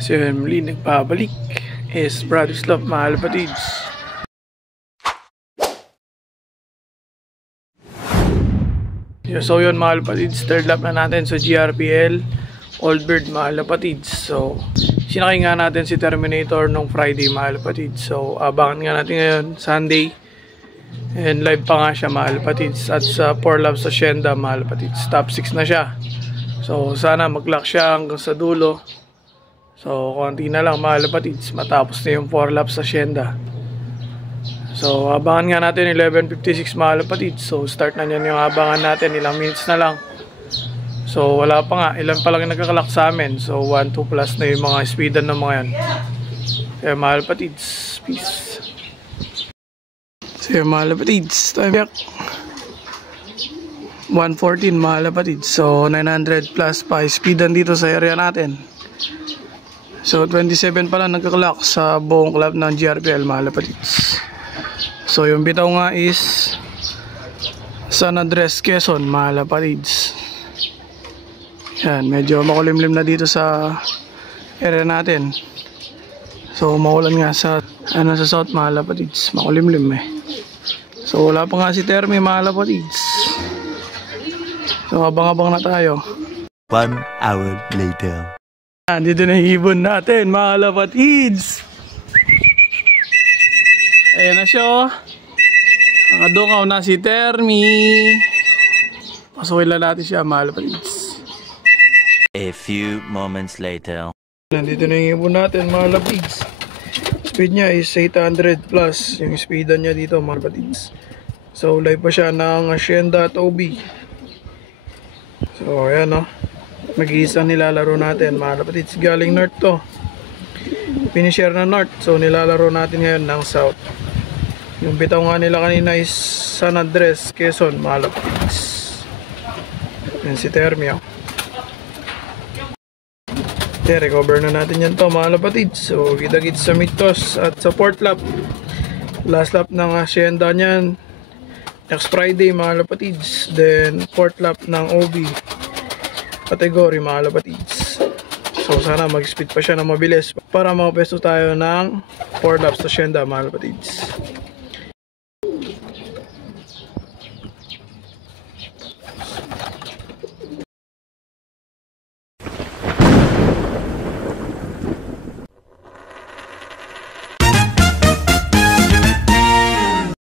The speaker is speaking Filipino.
So yun, muli nagpabalik is Bratislav, mga kapatids. So yun mga kapatids, third lap na natin sa GRPL Old Bird, mga kapatids. So sinakay nga natin si Terminator nung Friday, mga kapatids. So abangan nga natin ngayon Sunday, and live pa nga siya, mga kapatids. At sa 4 laps sa Hacienda, mga kapatids, top 6 na siya. So sana mag-lock siya hanggang sa dulo. So konti na lang, mga kapatids, matapos na yung 4 laps sa Hacienda. So abangan nga natin 11:56, mga kapatids. So start na yan yung abangan natin, ilang minutes na lang. So wala pa nga, ilan pa lang nagkakalak sa amin. So 1-2 plus na yung mga speedan ng mga yan. Kaya mga kapatids, peace. So mga kapatids, time check 1:14, mga kapatids. So 900 plus pa speedan dito sa area natin. So 27 pa lang nagkakalak sa buong club ng GRPL, mga kapatids. So yung bitaw nga is San Andres, Quezon, mga kapatids. Yan, medyo makulimlim na dito sa area natin. So maulan nga sa sa south, mga kapatids, makulimlim eh. So wala pa nga si Termi, mga kapatids. So abang-abang na tayo. 1 hour later. Dito na ibon natin, mga kapatids. Ayan na siya, oh. Nakadungaw na si Termi. Pasukin lang natin siya, mga kapatids. A few moments later. Nandito na yung ibon natin, mga kapatids. Speed niya is 800 plus yung speedan niya dito, mga kapatids. So live pa siya ng Hacienda at OB. So ayan, oh. Mag-iisang nilalaro natin, mga kapatids. Galing north to, pinishare na north. So nilalaro natin ngayon ng south. Yung bitaw nga nila kanina is San Andres, Quezon, mga kapatids. Yan si Termio. Okay, recover na natin yan to, mga kapatids. So gidagit sa Mitos at sa 4th lap. Last lap ng Hacienda nyan next Friday, mga kapatids. Then 4th lap ng OB category, mga kapatids. So sana mag-speed pa siya na mabilis para makapesto tayo ng 4 laps sa Hacienda, mga kapatids.